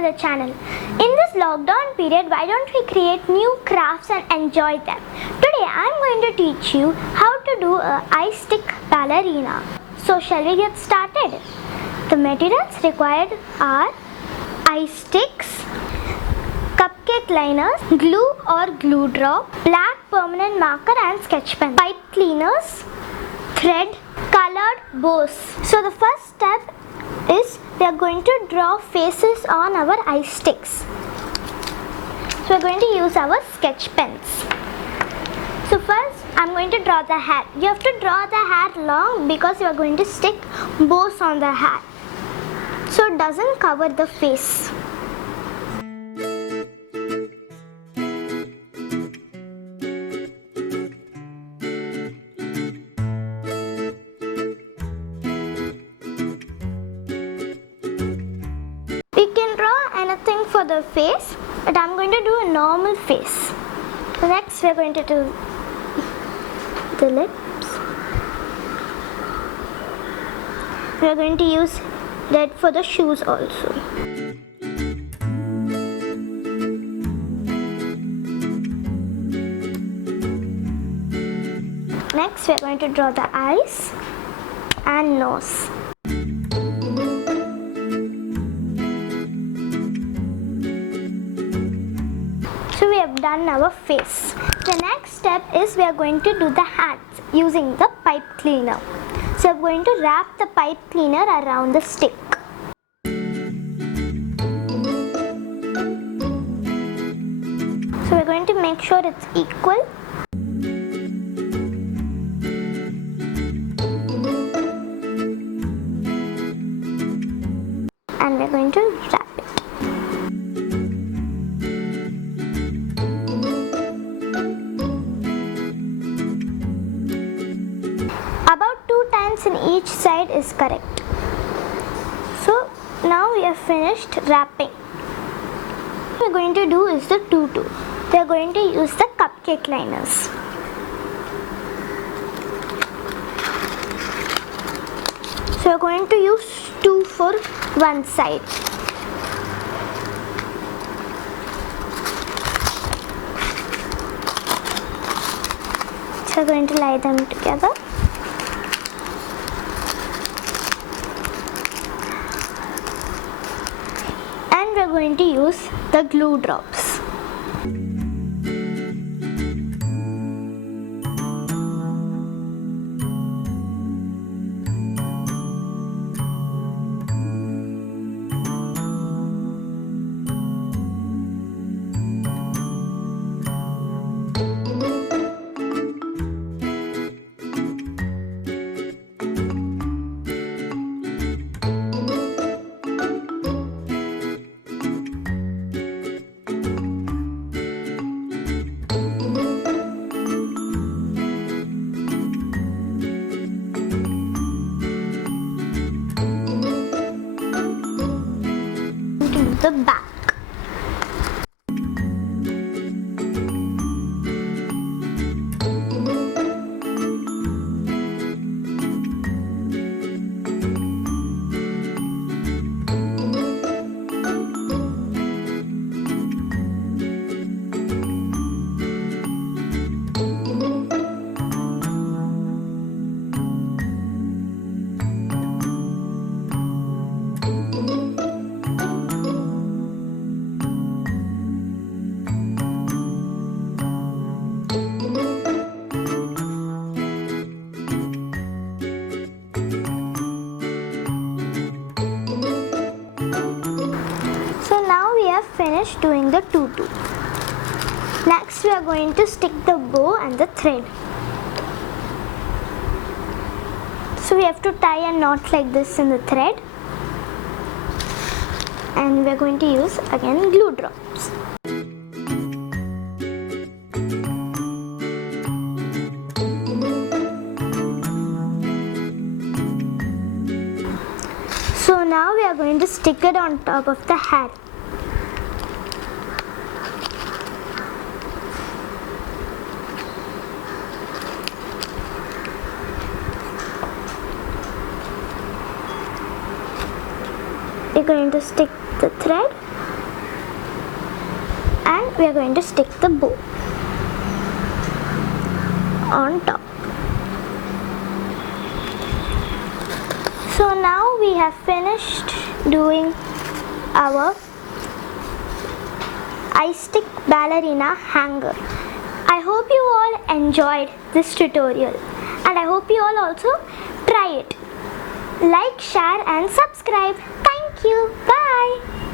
to the channel. In this lockdown period, why don't we create new crafts and enjoy them? Today I'm going to teach you how to do a ice stick ballerina. So shall we get started? The materials required are ice sticks, cupcake liners, glue or glue drop, black permanent marker and sketch pen, pipe cleaners, thread, colored bows. So the first step is we are going to draw faces on our ice sticks. So we are going to use our sketch pens. So first I am going to draw the hat. You have to draw the hat long because you are going to stick bows on the hat, so it doesn't cover the face. We can draw anything for the face, but I'm going to do a normal face. Next, we're going to do the lips. We're going to use red for the shoes also. Next, we're going to draw the eyes and nose. So we have done our face. The next step is we are going to do the hands using the pipe cleaner. So I'm going to wrap the pipe cleaner around the stick. So we're going to make sure it's equal. And we're going to wrap it. About 2 times in each side is correct. So now we have finished wrapping. What we are going to do is the tutu. We are going to use the cupcake liners. So we are going to use 2 for one side. So we are going to lie them together. And we are going to use the glue drops. The back. Finished doing the tutu. Next we are going to stick the bow and the thread. So we have to tie a knot like this in the thread, and we are going to use again glue drops. So now we are going to stick it on top of the hat. We're going to stick the thread and we are going to stick the bow on top. So now we have finished doing our ice stick ballerina hanger. I hope you all enjoyed this tutorial and I hope you all also try it. Like, share and subscribe. Thank you. Bye.